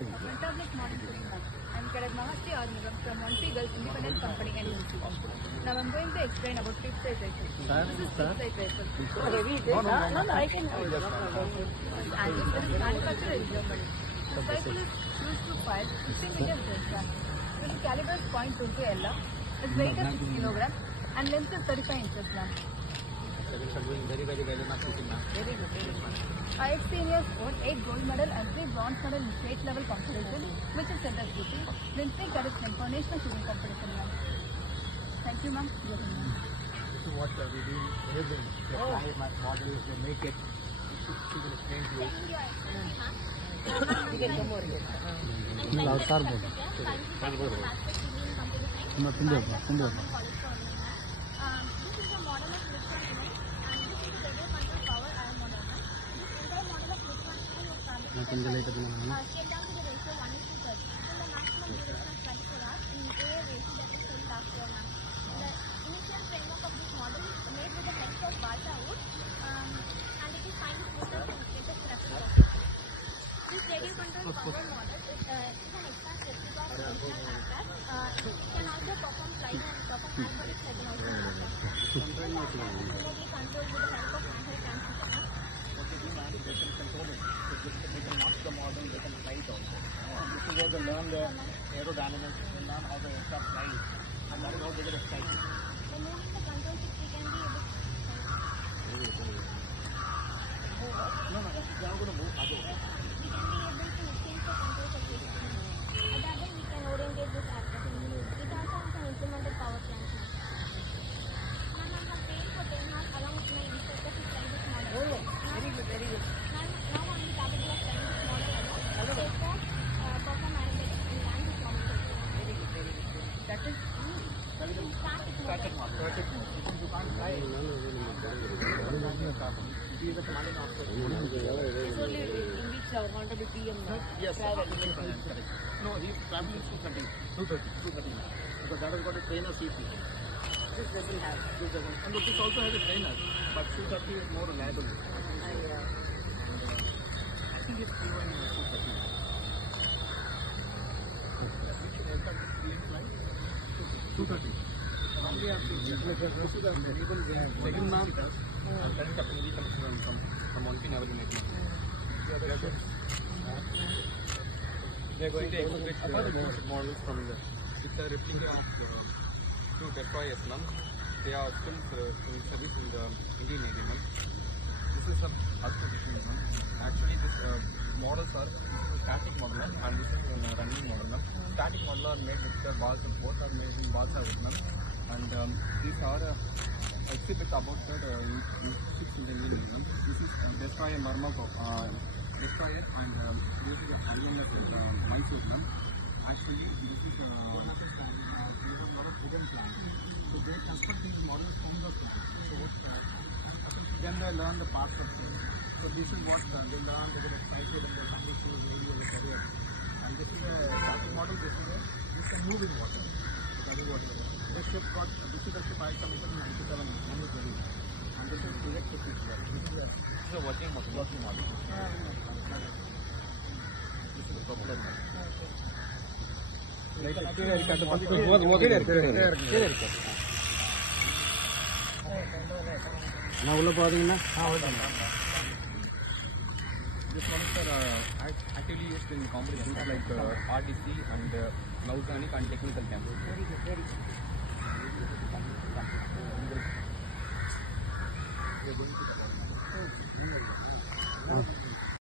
Fantastic morning to you, ma'am. I'm Cadet Mahasti Armugam from Monty Girls Independent Company and Institute. Now I'm going to explain about fixed rate rifles. Fixed rate rifles. No, I can. And this manufacturer is Germany. The rifle is used to fire 50 meters distance. With caliber is .22 LR. Its weight is 6 kilograms and length is 35 inches, ma'am. Very well, ma'am. Very good. 5 seniors won 8 gold medal and 3 bronze medal in state level competition, which is center duty, then 3 cadetsmen for national shooting competition, ma'am. Thank you, ma'am. This is what we do. Everything. They fly models, they make it. She will explain to you. You can come over here. Came down to the ratio 1:30. The maximum duration of 24 hours in a ratio that is same last year, ma'am. The initial framework of this model is made with the help of Balta wood, and it is finely coated in status reference. This radio control power model is an advanced replica of the original aircraft. It can also perform flight and perform hydraulic stabilization aircraft. This aircraft is remotely controlled with the help of handheld transmission. They can control it. They can knock the model, they can fly it also. This is where they learn the aerodynamics, they learn how the aircraft flies, and that is how they get excited. By moving the control stick, we can be able to. No, they are going to move otherwise. We can be able to change the control position. Other than we can orientate this aircraft in view. It also has an implemented power plant. Ma'am, I have trained for 10 hours along with my instructor to fly this model. Oh, very good, very good. Now I'm capable of flying this model alone. Take off, perform aerobatics and land this model. Very good, very good. That is Static model. You can't fly it. He is a commanding officer. it's only in which Honda PM Yes, travel. correct. No, he is traveling 230. Because that has got a trainer seat. This doesn't have. This doesn't. And this also has a trainer, but 230 is more reliable. I think it's even 230. Normally, I have to this is a variable second man and current capacity comes from one pin average make. They are going to exhibit models from the. It's a replica of two destroyers, ma'am. They are still in service in the Indian Navy, ma'am. This is some acquisition, ma'am. Actually, this models are static model and this is a running model, ma'am. Static model are made with the balls, both are made in balls, ma'am. And these are exhibit about the ships in the Navy, ma'am. This is destroyer Marmakov, destroyer, and this is a INS Mysore, ma'am. Actually, this is we have a lot of hidden plans. So they construct these models from the plan. So then they learn the parts of things. So this is what they learn, they get excited and they come to see maybe as a career. And this is a static model, this is a moving model. So that is what it is. This ship got, this is a ship I commissioned in 97 January. And this is direct to this work. This is a working model. This is a popular model. This one is actively used in competitions like RDC and Nautanic and technical camp. Very good, very good.